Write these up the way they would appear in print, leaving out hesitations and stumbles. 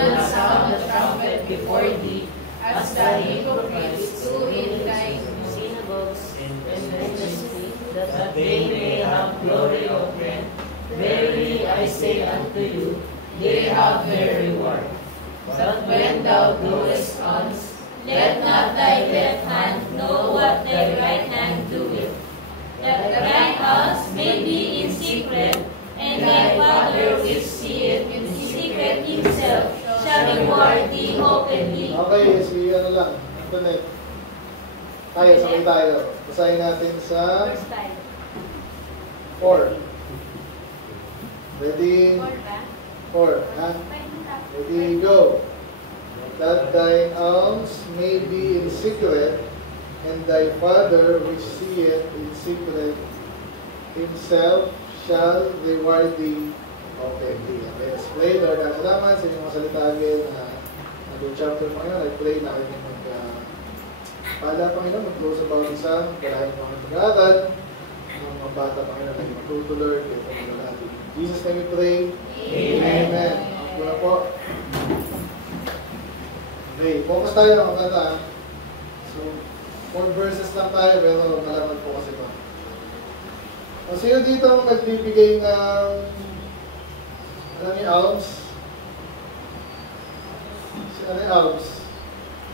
not sound the trumpet before thee, as the hypocrites do in thy synagogues and in the street, that they may have glory of men. Verily I say unto you, they have their reward. But when thou goest alms, let not thy left hand know what thy right hand doeth, that thine alms may be in secret, and thy Father which seeth in secret himself shall reward thee openly. Okay, sige, ano lang. Connect. Tayo, sabay tayo. Basahin natin sa 4. Ready? 4. Ready, go. That thine alms may be in secret, and thy Father which seeth in secret himself shall reward thee openly. Okay, let's pray. Lord, ang salamat sa inyong mga salita again na nag-chapter, Panginoon. I pray na kayo pala, Panginoon, mag-close ang bawat isa, kailangan mo ang mag-aaral, ng mga bata, Panginoon, na matutuloy, kaya Panginoon natin. In Jesus' name we pray. Amen. Amen. Ako na po. Okay, focus tayo ng kanta. So, 4 verses lang tayo, pero malaman po kasi ito. O sino dito ang nagbibigay ng, alam niyo, alms? Ano yung alms?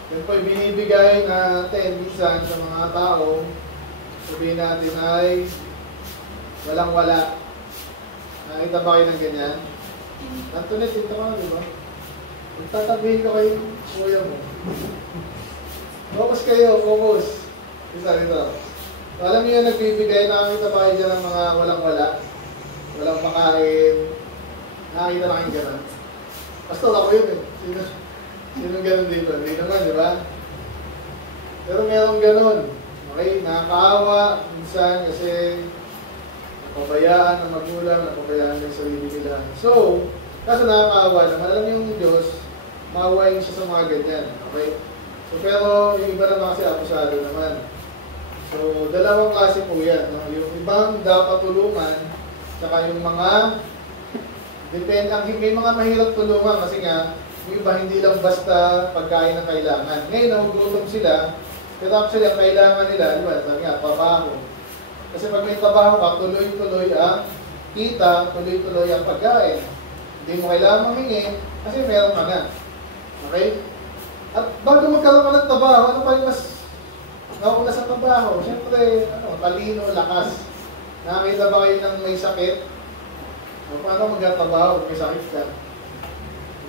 Yan po ay binibigay natin minsan sa mga tao, sabihin natin ay walang-wala. Nakita ba kayo ng ganyan? Antoinette, ito ka, di ba? Magtatabihin ko kayo kuya mo. Focus kayo, focus. Isa rito. So, alam niyo yung nagbibigay, nakakita ba kayo dyan ng mga walang-wala? Walang makain. Nakakita na kayong gano'n. Pastor, ako yun eh. Sinong gano'n dito? Hindi naman, di ba? Pero merong gano'n. Okay? Nakakaawa minsan kasi napabayaan ng magulang, napabayaan ng sarili nila. So, kaso nakakaawa naman. Alam niyo yung Diyos, maawain siya sa mga ganyan. Okay? So, pero yung iba naman kasi abusado naman. So, dalawang klase po yan. No? Yung ibang dapat tulungan, saka yung mga may mga mahirap tulungan kasi nga, yung iba hindi lang basta pagkain ng kailangan. Ngayon, nagugutom sila, pero actually, ang kailangan nila, di ba, sabi nga, trabaho. Kasi pag may trabaho ka, tuloy-tuloy ang kita, tuloy-tuloy ang pagkain. Hindi mo kailangan mahingi, kasi meron ka na. Okay? At bago magkaroon ka ng trabaho, ano pa yung mas nauna sa trabaho? Siyempre, talino, lakas. Nakakita ba kayo ng may sakit? O, paano magkatrabaho kung may sakit ka?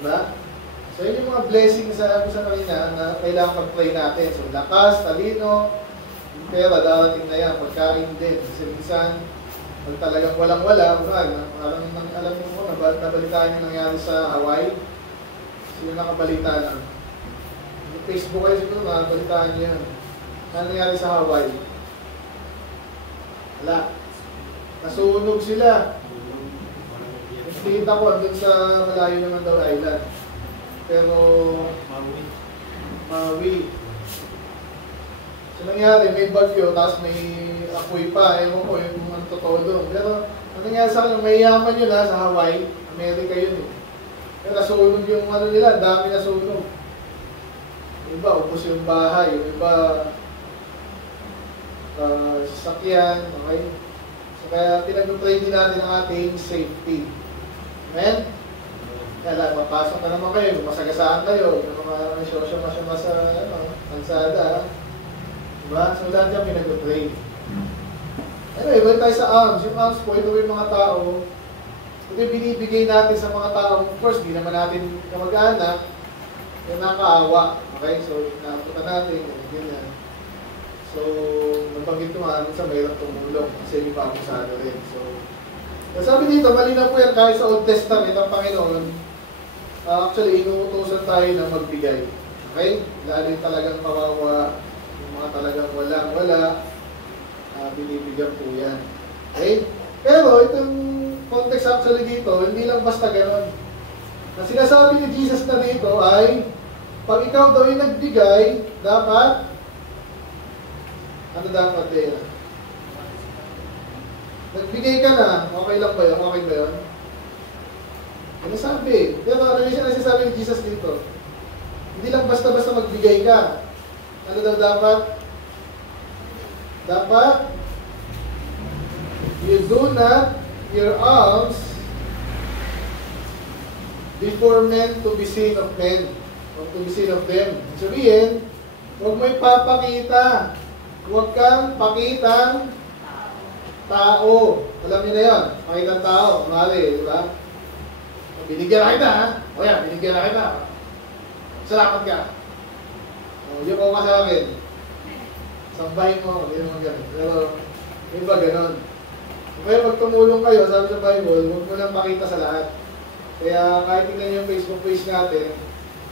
Diba? So, yun yung mga blessings sa kanina na kailangan pag-pray natin. So, lakas, talino, pera, darating na yan, pagkain din. Kasi minsan, pag talagang walang-wala, alam niyo mo, nabalitaan yung nangyari sa Hawaii. Sino nakabalita na? Yung Facebook kayo siguro, nabalitaan niyo yan. Ano nangyari sa Hawaii? Wala. Nasunog sila. Nakita ko, andun sa malayo naman daw island. Pero, Maui. So, nangyari, may bagyo, tapos may apoy pa. Ewan ko yung mga totoo doon. Pero, ang nangyari sa akin, may yaman yun ha, sa Hawaii. Amerika yun eh. Pero nasunog yung ano nila, dami nasunog. Yung iba, upos yung bahay. Yung iba, sasakyan. Okay? So, kaya pinag-pray din natin ang ating safety. Amen? Kaya mapasok na naman kayo, masagasaan kayo, yung mga sosyo-masyo sa kansada. Diba? So lahat yan pinag-pray. Anyway, balik tayo sa alms. Yung alms po, ito yung mga tao. Ito yung binibigay natin sa mga tao. Of course, di naman natin kamag-anak. Yung nakakaawa. Okay? So, nakapunta natin. Ganyan. So, nabanggit ko nga, minsan mayroong tumulong. Kasi yung pakusado rin. So, sabi dito, malinaw po yan kahit sa Old Testament ng Panginoon, actually, inuutosan tayo na magbigay. Okay? Lalo yung talagang kawawa, yung mga talagang wala, binibigyan po yan. Okay? Pero, itong context actually dito, hindi lang basta ganon. Ang sinasabi ni Jesus na dito ay, pag ikaw daw yung nagbigay, dapat, ano dapat din? Nagbigay ka na, okay lang ba yun? Okay ba yun? Ano sabi? Pero ano yung sinasabi ni Jesus dito? Hindi lang basta-basta magbigay ka. Ano daw dapat? Dapat, you do not your alms before men to be seen of men or to be seen of them. Sabihin, huwag mo ipapakita. Huwag kang pakitang tao. Alam niyo na yun. Pakitang tao. Mali, di ba? Binigyan na kita, ha? O yan, binigyan na kita. Salamat ka. O, yung ko ka sa akin. Sambahin mo, hindi naman ganun. Pero, iba ganun. Kaya pag tumulong kayo, sabi sa Bible, huwag mo lang makita sa lahat. Kaya kahit tingnan niyo yung Facebook page natin,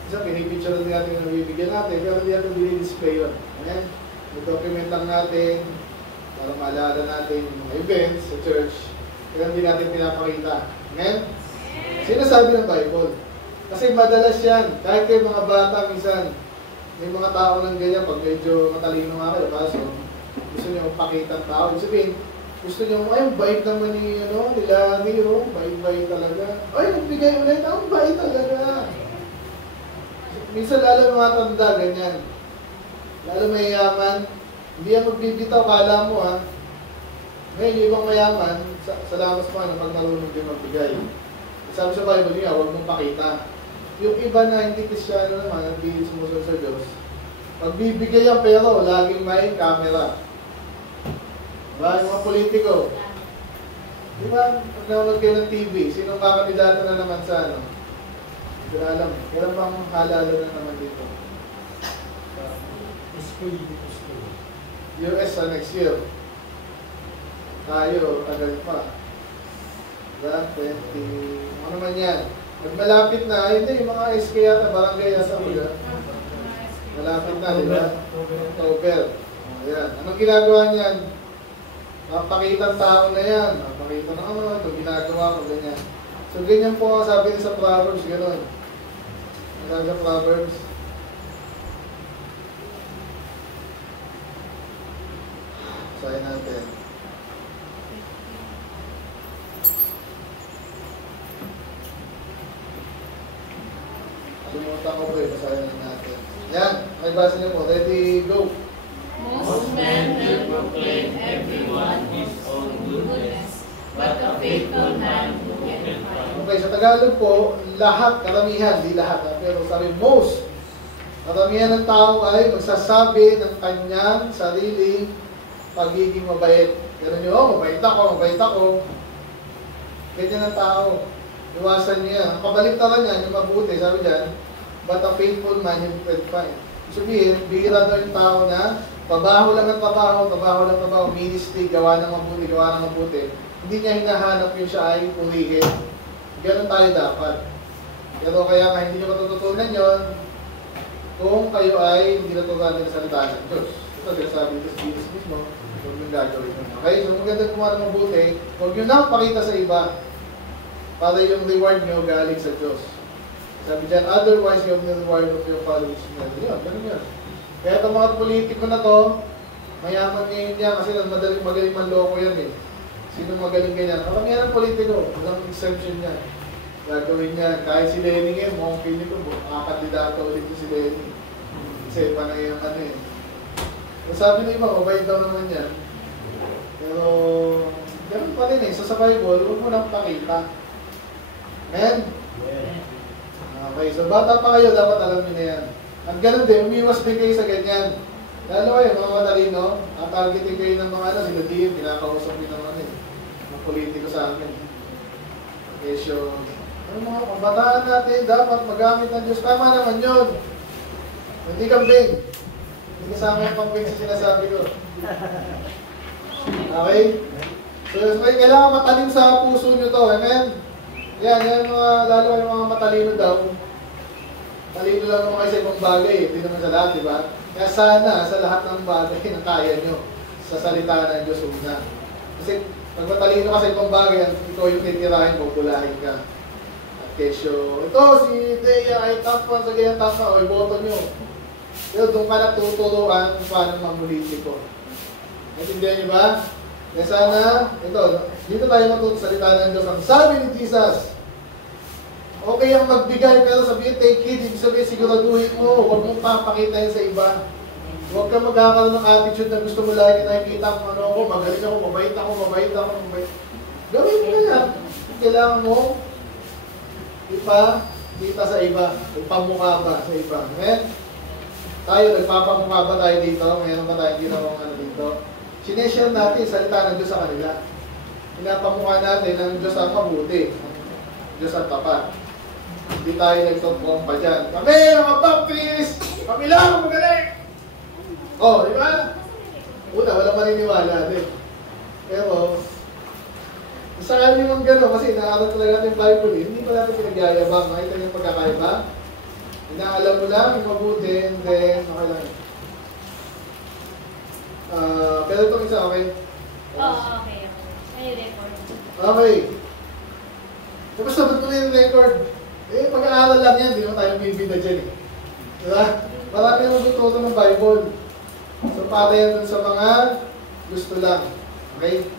isa pinipicture din natin yung nabibigyan natin, pero hindi natin dinidisplay yun. Amen? I-document lang natin para maalala natin yung mga events sa church, pero hindi natin pinapakita. Amen? Sinasabi ng Bible. Kasi madalas yan, kahit kayo mga bata minsan, may mga tao ng ganyan, pag medyo matalino nga kayo, kaso gusto nyo pakita ng tao. Ibig sabihin, gusto nyo, ay, ang bait naman ni, nila Nero, bait-bait talaga. Ay, nagbigay ulit, ang bait talaga. Minsan lalo mga tanda, ganyan. Lalo mayayaman, hindi yan magbibitaw, kala mo ha. Ngayon, yung ibang mayaman, sa lamas pa na pag marunong din magbigay. Sabi sa Bible niya, huwag mong pakita. Yung iba na hindi Kristyano naman, hindi sumusunod sa Diyos, pagbibigay ang pero, laging may camera. Diba? Yung mga politiko. Di ba? Pag nanonood kayo ng TV, sinong kakandidato na naman sa ano? Hindi ko alam. Kailan bang halalo na naman dito? US sa next year. Tayo, tagal pa. Diba? 20... Ano naman yan? Pag malapit na, hindi, yung mga SK yata, barangay yata mo yan. Malapit na, di ba? October. Ayan. Anong ginagawa niyan? Pakitang tao na yan. Pakita na ito, ginagawa ko, ganyan. So, ganyan po ang sabi sa Proverbs, gano'n. Ang sabi sa Proverbs. Sabi natin. Sumutan ko po basahin natin. Yan, ay basa niyo po. Ready, go! Most men will proclaim everyone his own goodness, but a faithful man who can find. Okay, sa Tagalog po, lahat, karamihan, di lahat, pero sabi most, karamihan ng tao ay magsasabi ng kanyang sariling pagiging mabait. Ganun nyo, mabait ako. Ganyan ang tao. Iwasan niyo yan. Ang kabaliktaran niyan, yung mabuti, sabi dyan, but a faithful man you will find. Sabihin, bihira daw yung tao na trabaho lang ang trabaho, ministry, gawa ng mabuti. Hindi niya hinahanap yung siya ay purihin. Ganun tayo dapat. Pero kaya nga hindi nyo matututunan yon kung kayo ay hindi natutunan ng salita ng Diyos. Ito, sinasabi ito sa Jesus mismo, huwag yung gagawin nyo. Okay, so maganda gumawa ng mabuti, huwag nyo na pakita sa iba para yung reward nyo galing sa Diyos. Sabi dyan, otherwise you have the reward of your followers. Yun, ganun yun. Kaya itong mga politiko na to, mayaman ngayon niya kasi magaling manloko yan eh. Sino magaling ganyan? Karamihan ng politiko, walang exemption niya. Gagawin niya, kahit si Lenny ngayon, mukhang feeling ko, makakandidato ulit si Lenny. Kasi panay yung ano eh. Kung sabi ng iba, mabait daw naman yan. Pero, ganun pa rin eh. So sa Bible, huwag mo nang pakita. Amen? Okay, so bata pa kayo, dapat alam niyo na yan. At ganun din, umiwas din kayo sa ganyan. Lalo kayo, mga matalino, targetin kayo ng mga sila din, pinakausap din naman eh. Mga politiko sa amin. Kesyo, mga kabataan natin, dapat magamit ng Diyos. Tama naman yun. Hindi kambing. Hindi kasama yung kambing sa sinasabi ko. Okay? So, kailangan matalim sa puso nyo to. Amen? Yan mga, lalo yung mga matalino daw. Talino lang naman kayo sa ibang bagay, hindi naman sa lahat, di ba? Kaya sana, sa lahat ng bagay na kaya nyo, sa salita ng Diyos una. Kasi, pag matalino ka sa ibang bagay, ikaw yung titirahin, populahin ka. At kesyo, ito, si Dea ay top 1 sa ganyan top 1, o iboto nyo. Pero doon ka natuturuan kung paano mamulitiko. Naintindihan nyo ba? Kaya sana, ito, dito tayo matuto salita ng Diyos. Ang sabi ni Jesus, Okay ang magbigay, pero sabihin, take it, ibig sabihin, siguraduhin mo, huwag mong papakita yan sa iba. Huwag ka magkakaroon ng attitude na gusto mo lagi nakikita kung ano ako, magaling ako, mabait ako, mabait ako, mabait. Gawin mo na yan. Kailangan mo ipakita sa iba, ipamukha ba sa iba. Amen? Tayo, nagpapamukha ba tayo dito? Mayroon ba tayong ginawang ano dito? Sineshare natin, salita ng Diyos sa kanila. Pinapamukha natin ng Diyos ang mabuti. Diyos ang tapat. Hindi tayo nagtutupong pa dyan. Kami, mga Baptist! Kami lang, magaling! Oh, di ba? Una, wala maniniwala din. Pero, saan yung gano'n? Kasi naaral talaga natin yung Bible eh. Hindi pa natin pinagyayabang. Makita yung pagkakaiba. Inaalam mo lang yung mabuti, and then, okay lang. Pero itong isa, okay? Oo, okay. May record. Okay. Tapos sabat mo na yung record. Eh, pag-aaral lang yan, hindi naman tayo bibida dyan eh. Diba? Marami naman tututo ng Bible. So, para yan dun sa mga gusto lang. Okay?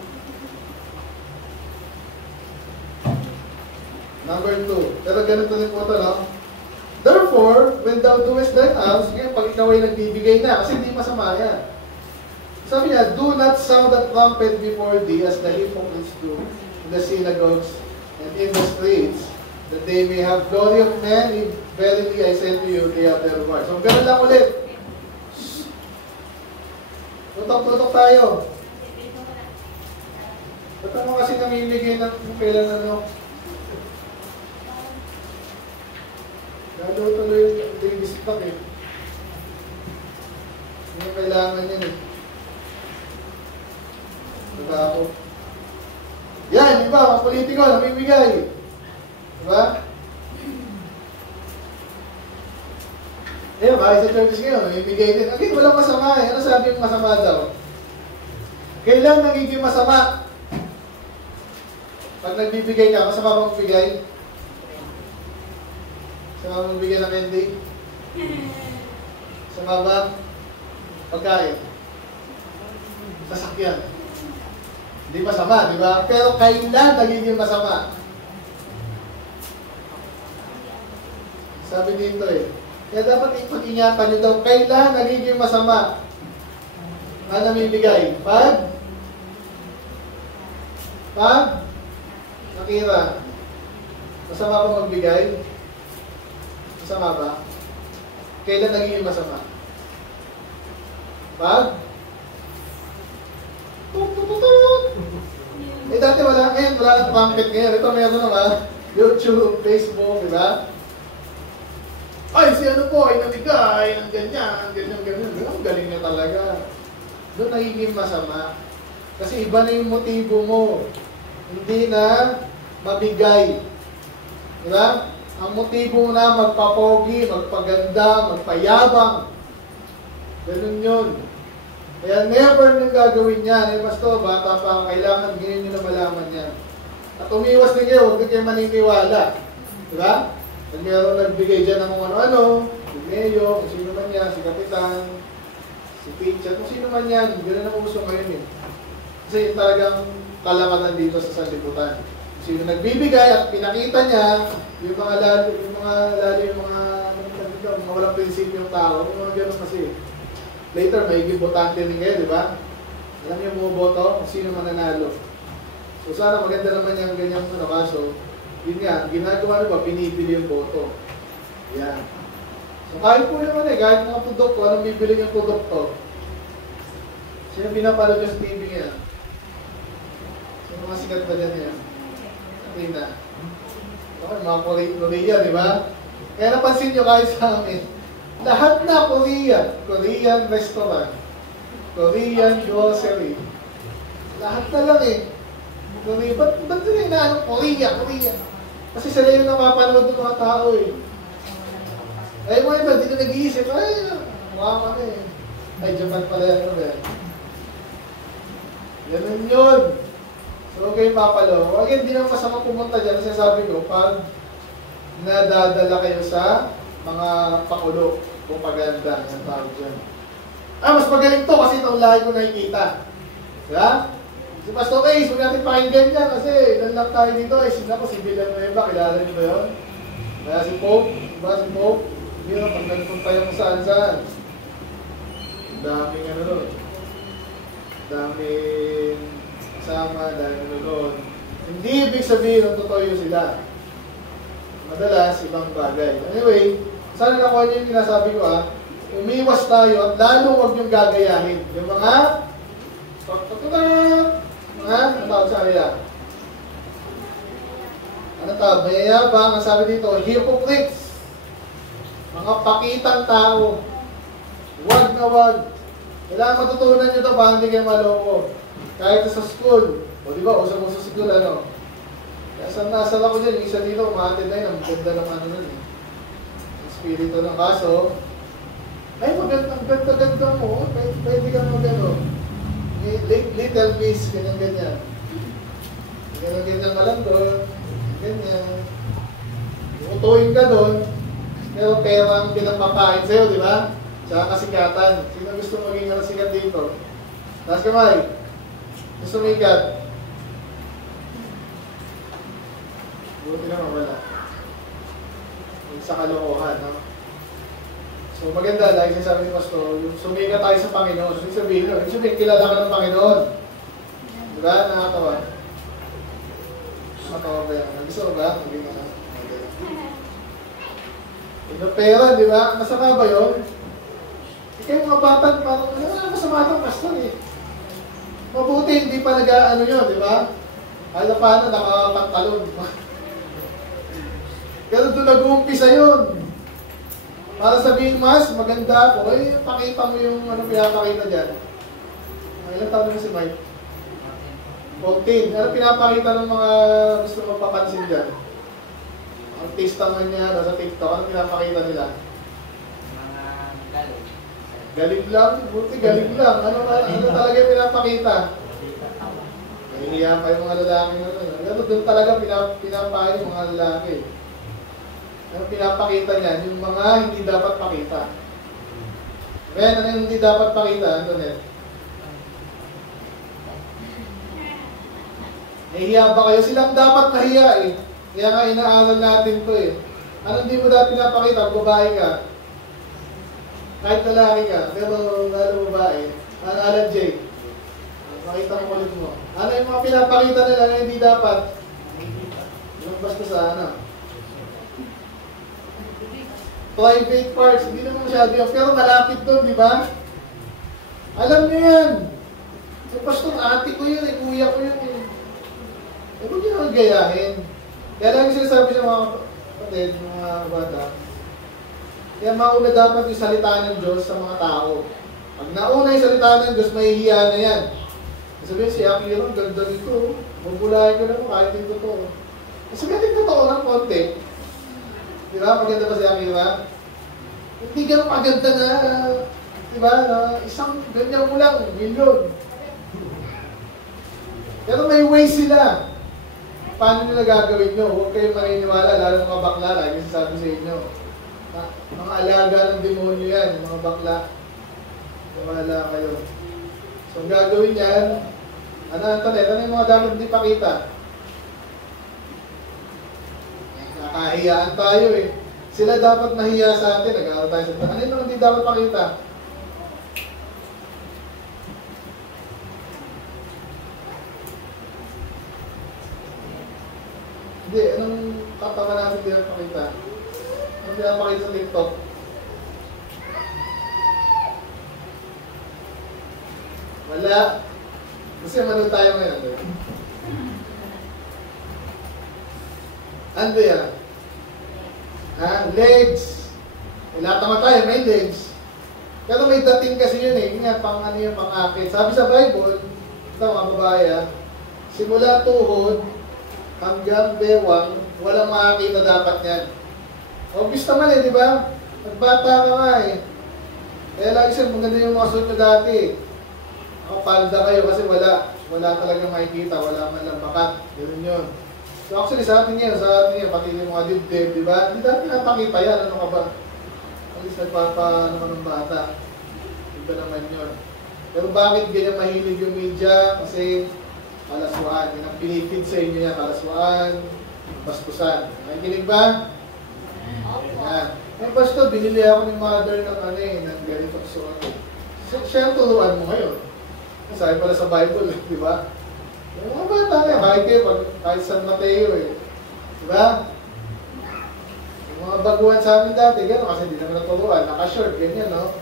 Number 2. Pero ganito rin po ito, no? Therefore, when thou doest thine alms, ngayon, pag ikaw ay nagbibigay na, kasi hindi masama yan. Sabi niya, do not sound the trumpet before thee as the hypocrites do in the synagogues and in the streets, that they may have glory of men. If verily I say to you, they have their reward. So, gano'n lang ulit. Tutok-tutok tayo. Ba't mo kasi namimigay ng kailan ano? Lalo tuloy yung baby stock eh. Hindi kailangan yan eh. Diba ako? Yan, iba, mga politiko, namimigay. Diba? Eh, bakit sa churches ngayon, namimigay din. Again, walang masama eh. Ano sabi yung masama daw? Kailan nagiging masama? Pag nagbibigay ka, masama bang magbigay? Masama bang magbigay ng candy? Masama ba? Pagkain? Sasakyan? Hindi masama, di ba? Pero kailan nagiging masama? Sabi dito eh. Kaya dapat ipag-ingatan nyo daw, kailan nagiging masama? Ano namimigay? Pag nakira. Masama ba magbigay? Masama ba? Kailan nagiging masama? Pag eh dati wala, ngayon wala nang trumpet ngayon. Ito meron naman, YouTube, Facebook, di ba? Ay, si ano po, ay namigay, ng ganyan. Ang galing niya talaga. Doon nagiging masama. Kasi iba na yung motibo mo. Hindi na mabigay. Di ba? Ang motibo mo na magpapogi, magpaganda, magpayabang. Ganun yun. Kaya never nyo gagawin yan. Eh, Pastor, bata pa ang kailangan, ganyan nyo na malaman yan. At umiwas din kayo, huwag din kayo maniniwala. Diba? Pag meron nagbigay dyan ng kung ano-ano, si Mayo, kung sino man yan, si Kapitan, si Pincha, kung sino man yan, gano'n ang uso ngayon eh. Kasi yung talagang kalakaran dito sa sanlibutan. Kung sino nagbibigay at pinakita niya, yung mga walang prinsipyo yung tao, yung mga gano'n kasi. Later, may botante rin kayo, di ba? Alam niyo mga boto, kung sino mananalo. So sana maganda naman yung ganyang kaso. Yun nga, ginagawa na ba, pinipili yung boto. Yan. So kahit po naman kahit mga produkto, anong bibili yung produkto? Sino pinapalo dyan sa TV niya? So mga sikat ba dyan yan? Tina. Okay, mga Korea, di ba? Kaya napansin nyo kahit sa amin, lahat na Korean restaurant, Korean grocery. Lahat na lang eh. Korea, ba't nila inaanong Korea? Kasi sila yung napapanood ng mga tao eh. Ay mo iba, dito nag-iisip, ay, mukha ka na eh. Ay, Japan pala yan. Ganun yun. So, okay, papalo. Again, di naman masama pumunta dyan. Kasi sabi ko, pag nadadala kayo sa mga pakulo, propaganda, yung tawag dyan. Mas magaling to kasi itong lahi ko nakikita. Diba? Si Pastor Ace, huwag natin pakinggan yan kasi ilan lang tayo dito. Si Villanueva, kilala niyo ba yun? Kaya si Pope, diba si Pope, yun ang pag nagpunta yung saan-saan. Ang daming ano doon. Daming kasama, dahil ano doon. Hindi ibig sabihin ng totoo yun sila. Madalas, ibang bagay. Anyway, sana nakuha niyo yung sinasabi ko umiwas tayo at lalo huwag niyong gagayahin. Yung mga ang tawag sa kanila. Ano tawag? Mayayabang, ang sabi dito, hypocrites. Mga pakitang tao. Huwag na huwag. Kailangan matutunan nyo ito para hindi kayo maloko. Kahit sa school. O di ba, usap mo sa school, ano? Kaya nasal ako dyan, isa dito, umahatid na yun. Ang ganda ng ano nun eh. Ang spirito ng kaso. Ay, maganda mo. Pwede ka magano. Little miss, ganyan-ganyan. Ganyan-ganyan ka lang doon. Ganyan. Utuin ka doon. Pero pera ang pinapakain sa'yo, di ba? Sa kasikatan. Sino gusto maging sikat dito? Taas kamay. Gusto umikat. Buti naman wala. Sa kalokohan, no? So maganda, like sinasabi ni Pastor, yung sumikat tayo sa Panginoon. So ibig sabihin, kilala ka ng Panginoon. Diba? Nakakatawa. Nakakatawa ba yan? Gusto mo ba? Hindi ka na. Yung pera, di ba? Masama ba yun? Ikaw mga batang, parang, masama itong pastor eh. Mabuti, hindi pa nag-ano yun, di ba? Alam paano, nakapantalon. Pero doon nag-uumpisa yun. Para sabihin mas, maganda ako, pakita mo yung pinapakita dyan. Ilang taon na si Mike? 14. Ano pinapakita ng mga gusto magpapansin dyan? Ang taste naman niya sa TikTok, ano pinapakita nila? Mga galing. Galing lang? Buti galing lang. Ano talaga yung pinapakita? Nahihiya pa yung mga lalaki na ito. Doon talaga pinapakita yung mga lalaki. Ano pinapakita niya? Yung mga hindi dapat pakita. Ayan, ano yung hindi dapat pakita? Antoinette? Nahihiya ba kayo? Silang dapat nahiya eh. Kaya nga inaaral natin to eh. Ano hindi mo dapat pinapakita? Babae ka. Kahit lalaki ka. Pero lalo babae. Alan J. Makita mo ulit mo. Ano yung mga pinapakita nila na hindi dapat? Yung basta sa ano? Private parts. Hindi naman masyado yun. Pero malapit doon, di ba? Alam niyo yan. So, pastor, ate ko yun eh. Kuya ko yun eh. Eh, huwag niyo gayahin. Kaya lang yung sinasabi sa mga kapatid, mga bata, kaya mauna dapat yung salita ng Diyos sa mga tao. Pag nauna yung salita ng Diyos, mahihiya na yan. Sabihin si Akira, ganda nito. Bubulahin ko na mo kahit yung totoo. Kasi gating totoo ng konti. Di ba? Maganda ba si Akira? Hindi ganun maganda na, di ba, na isang ganyan mo lang, milyon. Pero may way sila. Paano nila gagawin nyo? Huwag kayong maniniwala, lalo mga bakla, lagi sasabi sa inyo. Mga alaga ng demonyo yan, mga bakla. Wala kayo. So, ang gagawin yan, ano yung mga dapat hindi pakita? Nakahiyaan tayo eh. Sila dapat nahiya sa atin, nag-aaral tayo sa ano yung hindi dapat pakita? Hindi, anong katawa natin hindi dapat pakita? Anong pinapakita sa TikTok? Wala. Kasi manood tayo ngayon. Ano yan? Ha? Legs. Lahat naman tayo, may legs. Pero may dating kasi yun eh. Nga, pang ano yung pang-akit. Sabi sa Bible, ito mga babae simula tuhod hanggang bewang, walang makakita dapat yan. Obvious naman eh, di ba? Nagbata ka nga eh. Kaya lagi siya, maganda yung mga suit nyo dati. Ako, palda kayo kasi wala talagang makikita, wala man lang bakat. Ganun yun. So actually sa atin yan, pati yung mga dibdib, di ba? Hindi dati napakita yan, ano ka ba? At least nagpapa-ano ka ng bata. Iba naman yun. Pero bakit ganyan mahilig yung media? Kasi kalaswaan. Yan ang pinipid sa inyo yan, kalaswaan, baskusan. Nakikinig ba? Yan. Yung pastor, binili ako ni mother ng ano eh, ng ganito suot. Siya ang turuan mo ngayon. Sabi pala sa Bible, di ba? Yung mga bata nga, kahit San Mateo eh. Di ba? Yung mga baguhan sa amin dati, gano'n kasi hindi naman naturuan. Naka-short, ganyan, no?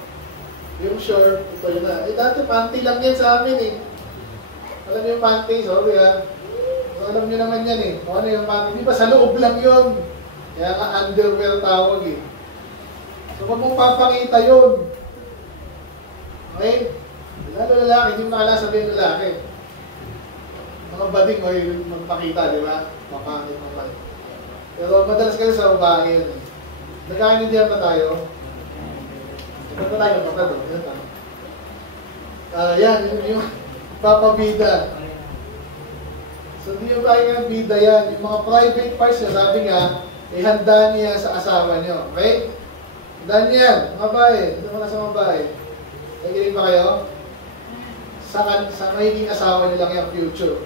Yung short, ito yun na. Eh, dati panty lang yan sa amin eh. Alam niyo yung panty, sorry ha. So, alam niyo naman yan eh. O ano yung panty? Di ba sa loob lang yun? Kaya nga underwear tawag eh. So, kung mong papakita yun. Okay? Lalo lalaki, hindi mo nakala sabihin lalaki. Mga bading mo yung magpakita, di ba? Mapangit naman. Pero madalas kayo sa babae yun eh. Nagkakaintindihan ba tayo? Ba't ba tayo magpapado? Yan, yung papabida. So, hindi yung kaya bida yan. Yung mga private parts niya, sabi nga, ihanda niya sa asawa niyo. Okay? Handa niya yan. Mga babae. Ito mo na sa mga babae. Nagiling ba kayo? Sa magiging asawa niyo lang yung future.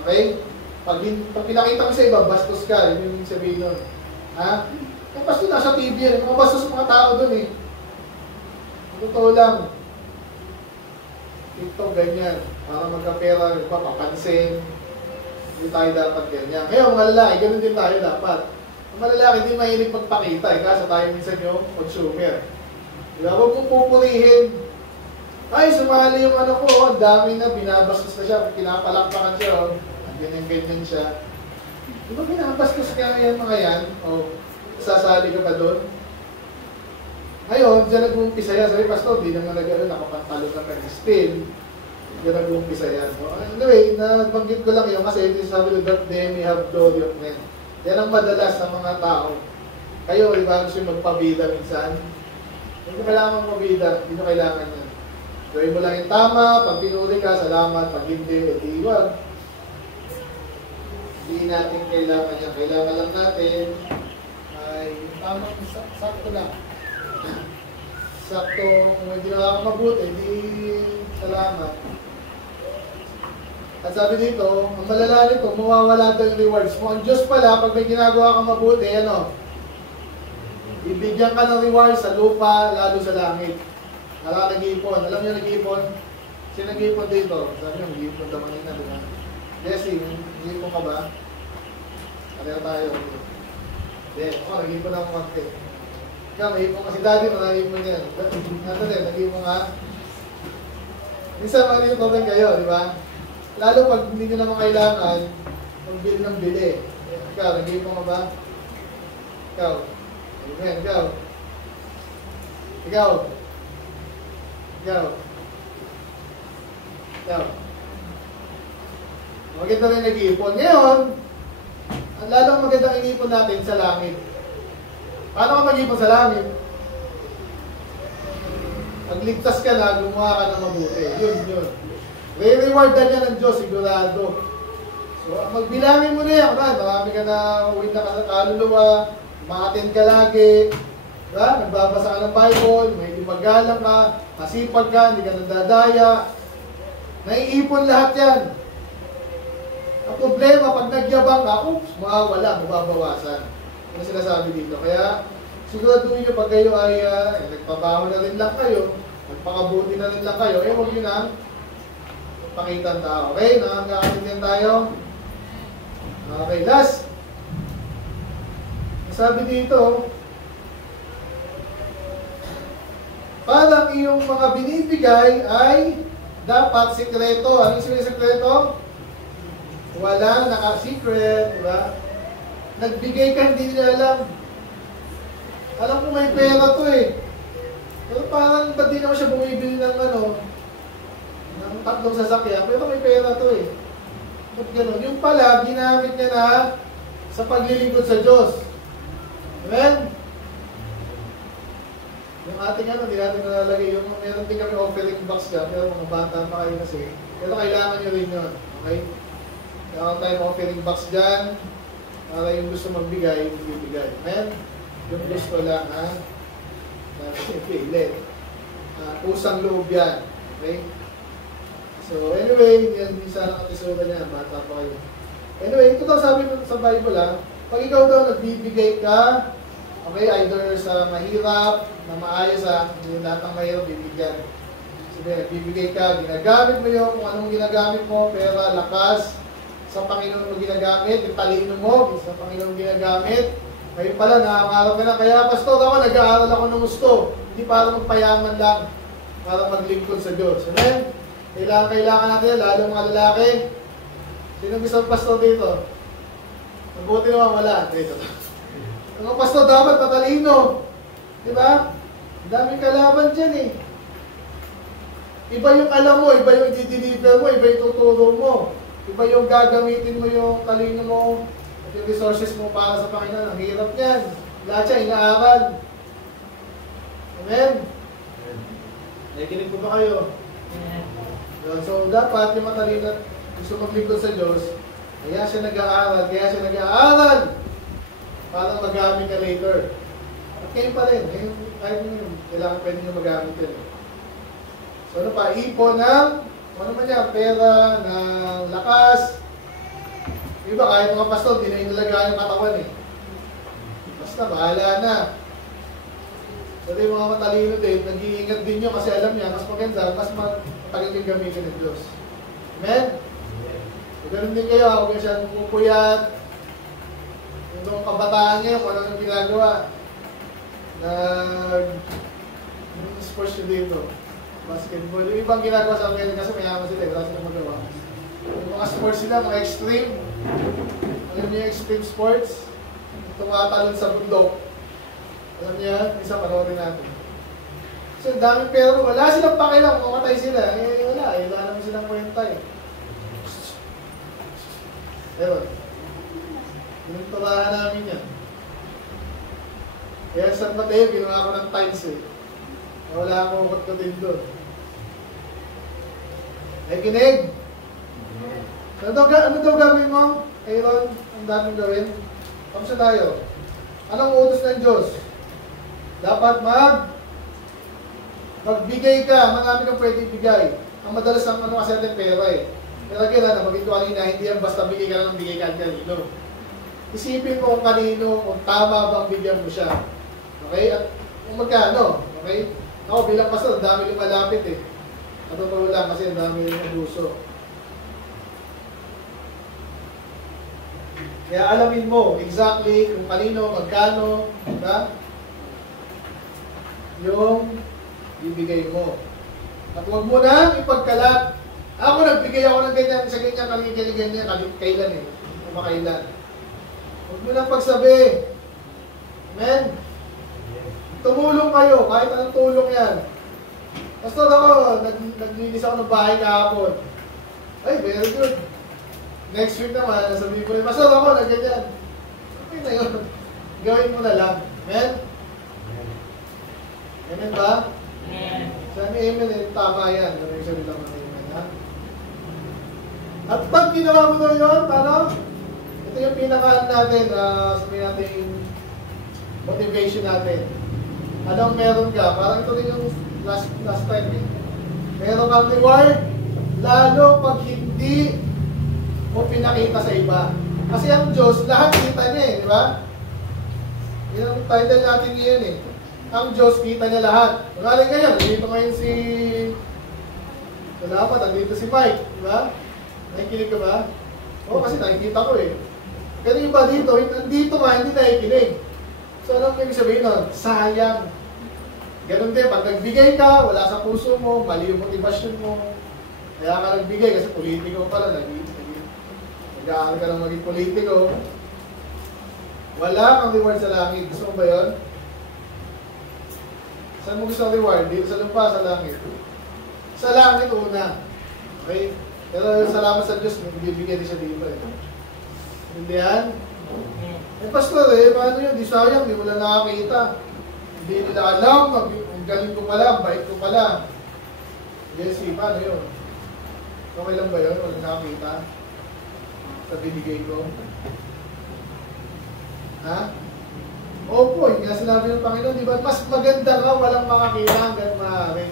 Okay? Pag pinakita mo sa iba, bastos ka. Yun yung sabihin nun. Ha? Yung bastos nasa TV yan. Mga bastos mga tao dun eh. Totoo lang. TikTok ganyan. Para magkapera, papapansin. Hindi tayo dapat ganyan. Kaya mga lalaki, ganun din tayo dapat. Ang mga lalaki, hindi mahilig magpakita. Kasi tayo minsan yung consumer. Diba? Huwag mong pupurihin. Ay, sumali yung ano ko. Ang dami na, binabastos na siya. Pinapalakpakan siya. Ganyan-ganyan siya. Di ba binabastos ka yan mga yan? O, sasali ka pa doon? Ngayon, dyan nag-uumpisa yan. Sabi, pastor, di naman nakapantalo ka still. Dyan nag-uumpisa yan. So, anyway, nabanggit ko lang yun kasi ito sabi ko that they may have glory of men. Yan ang madalas ng mga tao. Kayo, di ba gusto yung magpabida minsan? Hindi ko kailangan magpabida. Hindi ko kailangan yan. Gawin mo lang yung tama. Pag pinuli ka, salamat. Pag hindi, edi iwan. Hindi natin kailangan yan. Kailangan lang natin ay tama, sakto lang. Sakto, kung hindi nakakamabuti, hindi salamat. At sabi dito, ang malala nito, mawawala daw yung rewards mo. Ang Diyos pala, pag may ginagawa kang mabuti, ano, ibigyan ka ng rewards sa lupa, lalo sa langit. Nag-iipon. Alam niyo nag-iipon? Sino nag-iipon dito? Sabi niyo, nag-iipon daw kanina, di ba? Jesse, nag-iipon ka ba? Kaya tayo. Then, nag-iipon ako konti. Ikaw, nag-iipon ka si daddy, nag-iipon yan. Ano din, nag-iipon ka? Minsan, mag-iipon kayo, di ba? Lalo pag hindi nyo naman kailangan, magbili ng bili. Ikaw, nag-iipon ka ba? Ikaw. Amen, ikaw. Ikaw. Ikaw. Ikaw. Maganda rin nag-iipon. Ngayon, ang lalong magandang inipon natin sa langit. Paano ka mag-ipon sa langit? Pagligtas ka na, gumawa ka na mabuti. Yun. Re-reward na niya ng Diyos, sigurado. So, magbilangin mo na yan. Marami ka na, uwi na ka sa kaluluwa, maatin ka lagi, nagbabasa ka ng Bible, may ipagalang ka, masipag ka, hindi ka nandadaya. Naiipon lahat yan. Ang problema, pag nagyabang ka, mawawala, mababawasan. Ano sinasabi dito? Kaya, siguraduhin nyo pag kayo ay nagpabaho na rin lang kayo, nagpakabuti na rin lang kayo, huwag nyo na pakita ang tao. Okay? Nakakaintindihan tayo? Okay, last. Sabi dito, parang iyong mga binibigay ay dapat sikreto. Ano yung sikreto? Wala, naka-secret, diba? Nagbigay ka, hindi nila alam. Alam ko may pera to eh. Pero parang ba't di naman siya bumibili ng ng 3 sasakyan, pero may pera to eh. Ba't ganun? Yung pala, ginamit niya na sa paglilingkod sa Diyos. Amen? Yung ating hindi natin nalalagay. Yung meron din kami offering box ka, pero mga bata pa kayo kasi. Pero kailangan nyo rin yun. Okay? Kailangan tayong offering box dyan. Para yung gusto magbigay, bibigay. Amen? Yung gusto lang, ha? Pilit. Pusang loob yan. Okay? So, anyway, yan din sana katisura niya. Bata pa kayo. Anyway, ito daw sabi sa Bible, ha? Pag ikaw daw nagbibigay ka, Okay, either sa mahirap, na maayos hindi lahat ng mahirap bibigyan. Sabi, bibigay ka, ginagamit mo yung kung anong ginagamit mo, pera, lakas, sa Panginoon mo ginagamit, yung talino mo, sa Panginoon mo ginagamit. Ngayon pala, nakakarap ka na. Kaya, pastor, ako, nag-aaral ako ng gusto. Hindi para magpayaman lang, para maglingkod sa Diyos. Amen? Kailangan natin, lalo mga lalaki. Sino gusto ng pastor dito? Mabuti naman wala. Dito. Ang pastor dapat matalino. Diba? Ang daming kalaban dyan eh. Iba yung alam mo, iba yung i-deliver mo, iba yung tuturo mo. Iba yung gagamitin mo yung talino mo at yung resources mo para sa Panginoon. Ang hirap yan. Lahat siya inaaral. Amen? Nakikinig po ba kayo? So, dapat yung matalino gusto maglingkod sa Diyos, kaya siya nag-aaral para magamit ka later. At kayo pa rin, kahit nyo, kailangan pwede nyo magamit yun. So ano pa, ipon ng, ano man yan, pera, ng lakas. Iba, kahit mga pastor, di na inalagaan yung katawan eh. Basta, bahala na. So yung mga matalino din, nag-iingat din nyo kasi alam niya, mas maganda, mas matagal yung gamitin ng Diyos. Amen? So ganun din kayo, huwag nyo siya pupuyat. Yung kabataan niya, kung ano yung ginagawa. Sports nyo dito. Basketball. Yung ibang ginagawa sa akin kasi mayaman sila, wala silang magawa. Yung mga sports sila, mga extreme. Alam niyo yung extreme sports? Tumatalon sa bundok. Alam niyo yan? Isa panoorin natin. So, daming pero wala silang pakilang kung mamatay sila. Wala naman silang kwenta eh. Ewan. Pinagturahan namin yan. Kaya San Mateo, ginawa ko ng times eh. Wala akong ukot ko din doon. Ay, kinig! Ano daw gawin mo? Aaron, ang daming gawin. Kamsa tayo. Anong utos ng Diyos? Dapat magbigay ka. Marami kang pwede ibigay. Ang madalas ang kasi natin pera eh. Pero again, nabagin ko kanina, hindi yan basta bigay ka lang ng bigay ka kanino. Isipin mo kung kanino, kung tama bang bigyan mo siya. Okay? At kung magkano. Okay? Ako bilang pastor, ang dami lumalapit eh. Natuturo lang kasi ang dami yung abuso. Kaya alamin mo exactly kung kanino, magkano, diba? Yung bibigay mo. At huwag mo na ipagkalat. Ako nagbigay ako ng ganyan, sa ganyan, kailan eh. Kung makailan. Huwag mo nang pagsabi. Amen? Tumulong kayo, kahit anong tulong yan. Pastor ako, naglinis ako ng bahay kahapon. Ay, very good. Next week naman, sabihin ko rin, Pastor ako, nagganyan. Okay na yun. Gawin mo na lang. Amen? Amen ba? Amen. Sabi amen eh, tama yan. Ano yung salita mo na amen, ha? At pag ginawa mo daw yun, paano? Ito yung pinaka natin, sabihin natin, motivation natin. Anong meron ka? Parang ito rin yung last time eh. Meron kang reward, lalo pag hindi mo pinakita sa iba. Kasi ang Diyos, lahat kita niya eh, di ba? Yan ang title natin ngayon eh. Ang Diyos, kita niya lahat. Magaling ngayon, dito ngayon si... Salamat, nandito si Mike, di ba? Nakikinig ka ba? Oo, kasi nakikita ko eh. Pero yung iba dito, nandito nga, hindi nakikinig. So anong ibig sabihin nun? Sayang. Ganun din, pag nagbigay ka, wala sa puso mo, mali yung motivasyon mo. Kaya ka nagbigay kasi politiko pala, nag-aaral ka ng maging politiko. Wala kang reward sa langit. Gusto mo ba yun? Saan mo gusto ang reward? Dito sa lupa, sa langit. Sa langit una. Okay? Pero salamat sa Diyos, magbibigay din siya dito eh. Hindi yan? Eh pastor eh, paano yun? Di sayang, di mo lang nakakita. Hindi nila alam, ang galing ko pala, ang bait ko pala. Yes, paano yun? Okay lang ba yun? Walang nakakita? Sa binigay ko? Ha? Opo, yung nga sinabi ng Panginoon, di ba? Mas maganda ka, walang makakita hanggang maaari.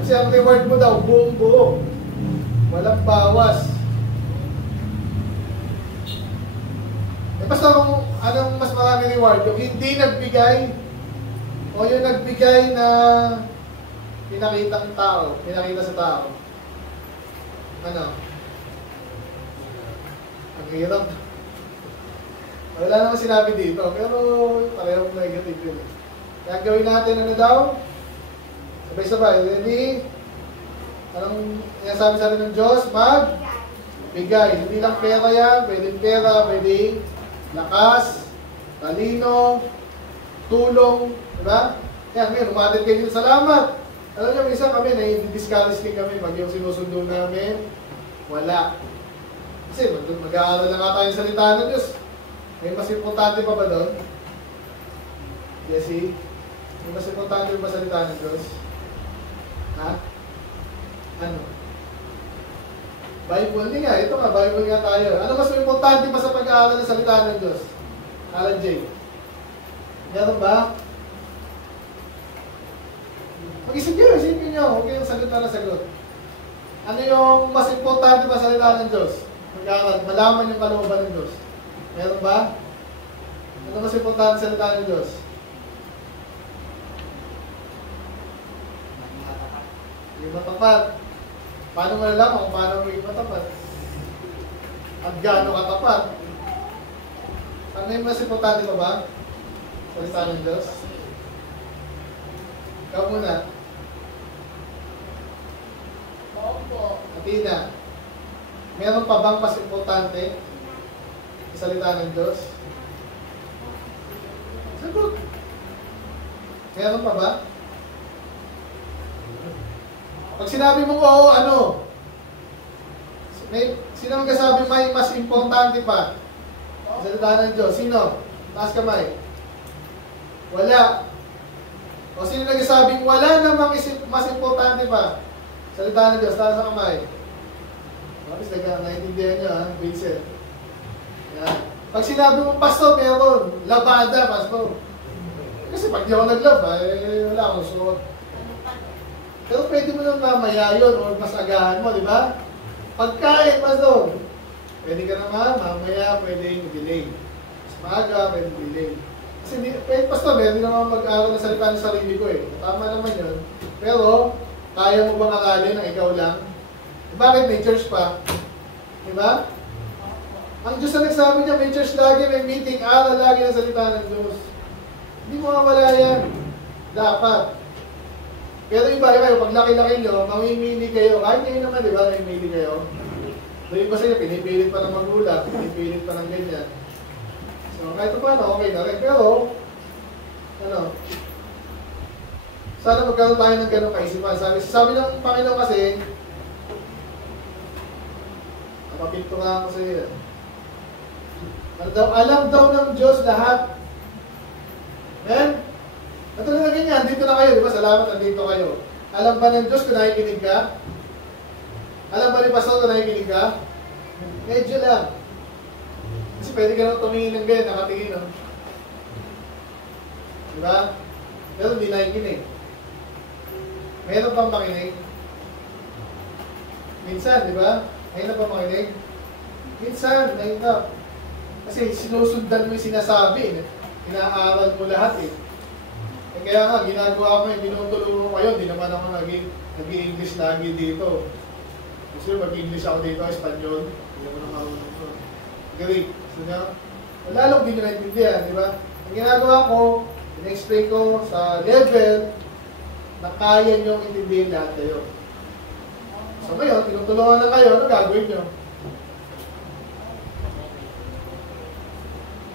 Kasi ang reward mo daw, buong buo. Walang bawas. Basta kung anong mas marami reward, yung hindi nagbigay o yung nagbigay na pinakita sa tao. Ano? Ang hirap. Wala naman sinabi dito, pero parehong negative yun. Kaya gawin natin ano daw? Sabay-sabay. Ready? Anong sinasabi sa atin ng Diyos? Magbigay. Hindi lang pera yan, pwedeng pera, pwedeng lakas, talino, tulong, diba? Yan, ngayon, umatid kayo dito. Salamat! Alam niyo, minsan kami, nai-discourage din kami pag yung sinusundo namin, wala. Kasi mag-aaral na nga tayo ng salita ng Diyos. May mas importante pa ba doon? Jesse? May mas importante ba salita ng Diyos? Ha? Ano? Bible, hindi nga. Ito nga, Bible nga tayo. Ano mas importante pa sa pag-aaral ng salita ng Diyos? Alan J. Meron ba? Mag-isip nyo, isipin nyo. Huwag kayong salita na sagot. Ano yung mas importante pa sa salita ng Diyos? Mag-aaral, malaman yung kalooban ng Diyos. Meron ba? Ano mas importante sa salita ng Diyos? Yung matapat. Paano malalaman kung paano maging matapat? At gaano katapat? Ano yung mas importante pa ba? Salita ng Diyos? Ikaw muna. Opo. Atina, meron pa bang mas importante sa salita ng Diyos? Sagot. Meron pa ba? Pag sinabi mong oo, ano? Sino magkasabi may mas importante pa sa salita ng Diyos? Sino? Taas kamay. Wala. O sino nagsasabing wala namang mas importante pa sa salita ng Diyos? Taas ang kamay. Mabis, naiintindihan nyo, ha? Vincent. Yan. Pag sinabi mong pastor, meron. Labada, pastor. Kasi pag di ako naglab, wala akong suot. Pero pwede mo nang mamaya yun o mas agahan mo, di ba? Pagkain, pastor. Pwede ka naman, mamaya pwede delay. Mas maaga, pwede delay. Kasi pwede, pastor, pwede naman mag-aaral ng salita ng sarili ko eh. Tama naman yun. Pero, kaya mo bang aralin ang ikaw lang? Bakit may church pa? Di ba? Ang Diyos na nagsabi niya, may church lagi, may meeting, aral lagi ng salita ng Diyos. Hindi mo mawala yan. Dapat. Pero iba kayo, pag laki-laki nyo, mamimili kayo. Kahit ngayon naman, di ba, namimili kayo? Doon iba sa'yo, pinipilit pa ng magulang, pinipilit pa ng ganyan. So, kahit paano, okay na rin. Pero, ano, sana magkaroon tayo ng ganong kaisipan. Sabi ng Panginoon kasi, napapinto nga ako sa'yo. Alam daw ng Diyos lahat. Amen? At na ganyan, dito na kayo, di ba? Salamat, nandito kayo. Alam ba ng Diyos kung nakikinig ka? Alam ba ni Pastor kung nakikinig ka? Medyo lang. Kasi pwede ka naman tumingin ng ganyan, nakatingin, no? Di ba? Pero hindi nakikinig. Mayroon pang makinig? Minsan, di ba? Mayroon pang makinig? Minsan, nahintap. Kasi sinusundan mo yung sinasabi. Inaaral mo lahat eh. Kaya nga, ginagawa ko yung tinutulungan ko kayo. Hindi naman ako nag-i-English lagi dito. Kasi mag-English ako dito, Espanyol. Hindi naman ako marunong. Greek. So nga, lalong hindi nyo naintindihan, di ba? Ang ginagawa ko, in-explain ko sa level na kaya nyo intindihin lahat kayo. So ngayon, tinutulungan na kayo, ano gagawin nyo?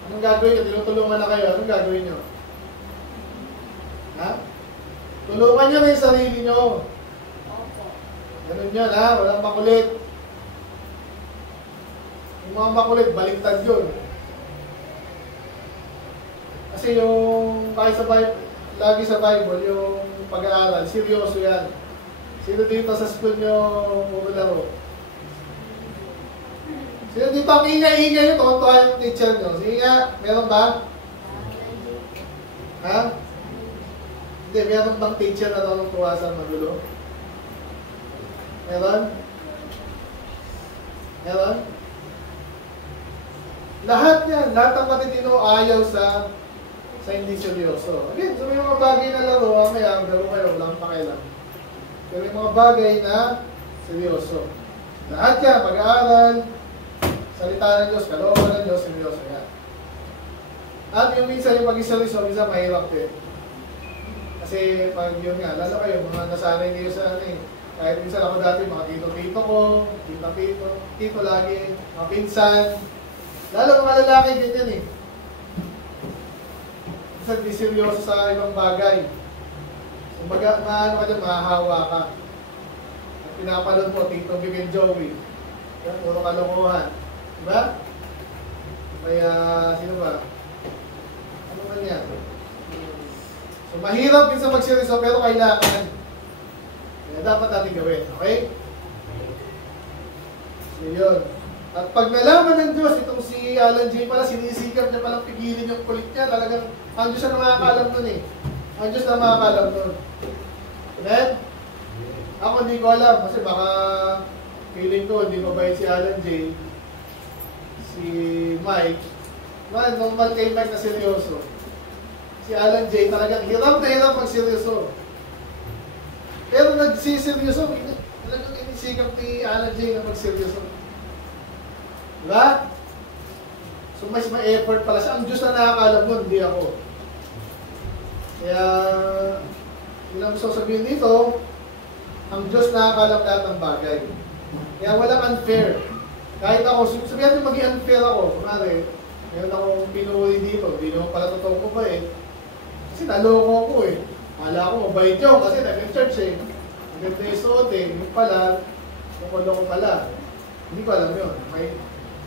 Anong gagawin nyo? Tinutulungan na kayo, anong gagawin nyo? Ha? Tulungan nyo na yung sarili nyo. Ganun yun, ha? Walang makulit. Yung mga makulit, baliktad yun. Kasi yung, kahit sa Bible, lagi sa Bible, yung pag-aaral, seryoso yan. Sino dito sa school nyo pumularo? Sino dito ang ingay-ingay nyo? Tuwan-tuwa yung teacher nyo. Sige nga, meron ba? Ha? Hindi, meron bang teacher na tuwa sa magulo? Meron? Meron? Lahat yan, lahat ng matitino ayaw sa hindi seryoso. Again, so may mga bagay na laro, mamaya, laro kayo, walang pakialam. Pero may mga bagay na seryoso. Lahat yan, pag-aaral, salita ng Diyos, kalooban ng Diyos, seryoso yan. At yung minsan yung pag-iseryoso, minsan mahirap din. Kasi pag yun nga, lalo kayo, mga nasanay kayo sa ano eh. Kahit minsan ako dati, mga tito-tito ko, tito lagi, mga pinsan. Lalo mga lalaki, ganyan eh. Minsan di seryoso sa ibang bagay. So, maano ka dyan, mahahawa ka. At pinapanood mo, Tito Vic and Joey. Yan, puro kalokohan. Diba? Kaya, sino ba? Ano ba niya? So, mahirap minsan magseryoso, pero kailangan. Kaya dapat natin gawin. Okay? So, yun. At pag nalaman ng Diyos, itong si Alan J. pala, sinisikap niya palang pigilin yung kulit niya. Talagang, ang Diyos na makakalam nun eh. Ang Diyos na makakalam nun. Amen? Ako hindi ko alam, kasi baka feeling ko, hindi mabait si Alan J. Si Mike. Man, normal kay Mike na seryoso. Si Alan J. talagang hirap na hirap mag-seryoso. Pero nagsiseryoso, talagang inisikap ni Alan J. na mag-seryoso. Diba? So, mas may effort pala siya. Ang Diyos na nakakalam mo, hindi ako. Kaya, yun ang gusto sabihin dito, ang Diyos nakakalam lahat ng bagay. Kaya walang unfair. Kahit ako, sabihin natin maging unfair ako. Kunwari, meron akong pinuwi dito, hindi naman pala totoo ko ba eh. Kasi naloko ko eh. Kala ko, mabait yun kasi nag-church eh. Ang ganda yung suot eh. Yung pala, kukulo ko pala. Hindi ko alam yun. Okay?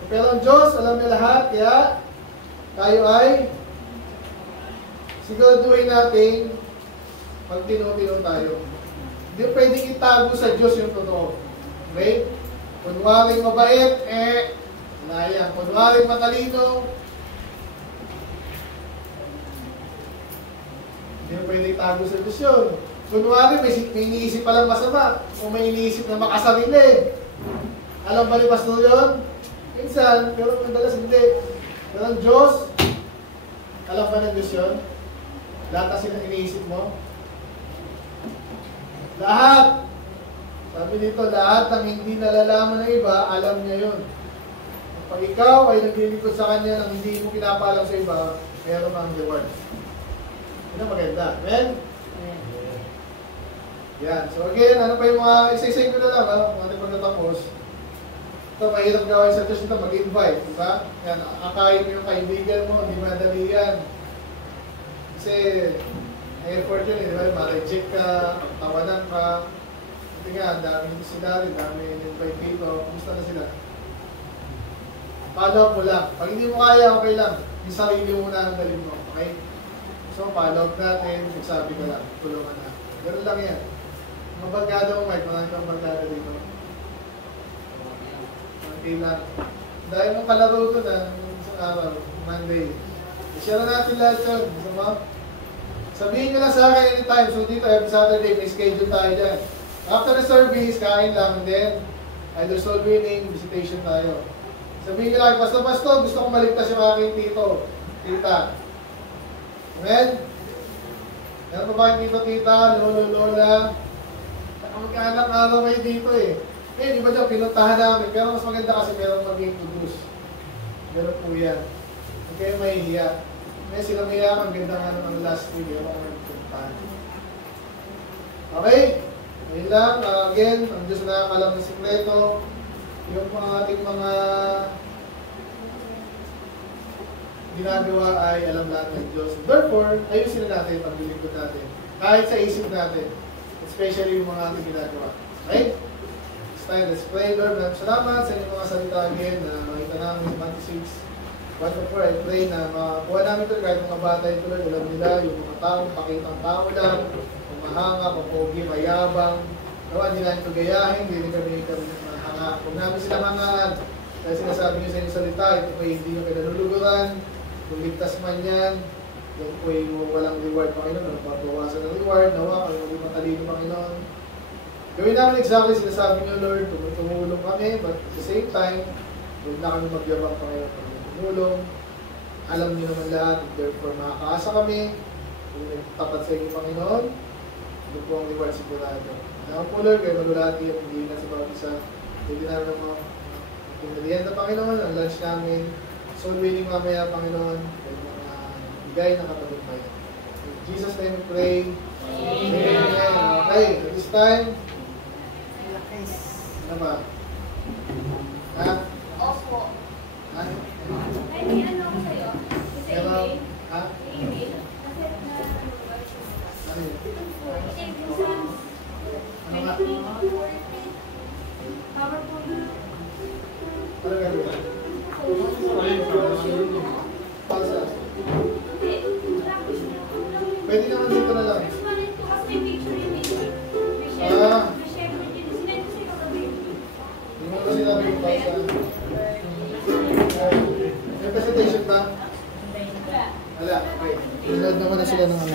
Pero ang Diyos, alam niya lahat, kaya tayo ay siguraduhin natin pag tino-tino tayo. Hindi pwedeng itago sa Diyos yung totoo. Okay? Kunwaring mabait, wala yan. Kunwaring matalino, hindi pwedeng itago sa Diyos yun. Kunwari, may iniisip palang masama, o may iniisip na makasarili. Alam ba ni Pastor yun? Minsan, pero madalas hindi. Pero ang Diyos, alam ba ng Diyos yun? Lahat kasi na iniisip mo? Lahat! Sabi dito, lahat ng hindi nalalaman ng iba, alam niya yun. Pag ikaw ay naglilingkod sa Kanya ng hindi mo pinapaalam sa iba, mayroon ang reward. Yun ang maganda. Amen? Yan. So again, ano pa yung mga, isa-isay ko na lang, kung ano pagkatapos. Ito, mahirap gawin sa Diyos ito, mag-invite, di ba? Yan, akayin mo yung kaibigan mo, hindi madali yan. Kasi, effort yun, di ba? Ma-reject ka, tawanan ka. Kasi nga, ang daming sila rin, daming invite dito. Kumusta na sila? Follow up mo lang. Pag hindi mo kaya, okay lang. Yung sarili mo na ang galing mo, okay? So, follow up natin, magsabi ka lang, tulungan na. Ganun lang yan. Mga barkada mo, Mike, marami kang barkada dito. Lang. Dahil mong kalaro ko na sa araw, Monday. I-share na natin lahat yun. Sabihin nyo lang sa akin anytime. So dito, every Saturday, may schedule tayo dyan. After the service, kain lang. And then, either soul winning, visitation tayo. Sabihin nyo lang, Pastor, gusto kong maligtas yung aking tito. Tita. Amen? Meron pa ba yung tito, tita, lolo, lola? Magkaanak araw kayo dito eh. Eh, di ba dyan, pinuntahan namin. Pero mas maganda kasi meron mag-introduce. Meron po yan. Huwag kayo mahihiya. Kaya sila mahiya, ang ganda nga ng last week. Meron ko mag-puntahan. Okay? Ngayon lang, again, ang Diyos na nakakalam ng sikreto. Yung mga ating mga ginagawa ay alam lahat ng Diyos. Therefore, ayusin na natin paglilingkod natin. Kahit sa isip natin. Especially yung mga ating ginagawa. Okay? Tayo, let's pray, Lord. Maraming salamat sa inyong mga salita again na makita namin sa Matthew 6. What of I pray na makakuha namin ito kahit mga bata ito, Lord. Alam nila yung mga taong pakitang tao lang, humahanga, papogi, mayabang. Nawa, hindi namin ito gayahin, hindi kami hanga. Kung namin sila hangaan, dahil sinasabi niyo sa inyong salita, ito po hindi nyo kinaluluguran. Kung ligtas man yan, yan po yung walang reward, Panginoon. Magpapawasan ng reward, nawa, kayo maging matalino, Panginoon. Gawin namin exactly sinasabi niyo, Lord, tumulong kami, but at the same time, huwag na kami magyabang, Panginoon. tumulong. Alam niyo naman lahat, therefore makakaasa kami. Kung tapat sa inyo, Panginoon, ito po ang reward sigurado. Alam po, Lord, kayo malulati at hindi na sa bawat isa. Hindi namin naman pinalihan na, Panginoon, ang lunch namin. Soul winning mamaya, Panginoon, kayo mga bigay ng katagumpayan. In Jesus' name we pray. Amen. Okay, at this time, ano ba? Ha? Opo. Ha? Ay, may ano ako sa'yo? Sa Hello? email? Ha? Sa email? Kasi na... Ano yun? I-save mo sa... Ano nga? PowerPoint. Ano gagawin? Pausa. Hindi. Practice na ako lang yun. Pwede naman dito na lang. Explain ko kasi may picture yun eh. Ah. May share ko yun. Sinend ko sa'yo kagabi. Hindi mo kasi namin yung pausa. May presentation ba? Wala. Okay. Nanood naman na sila ng ano.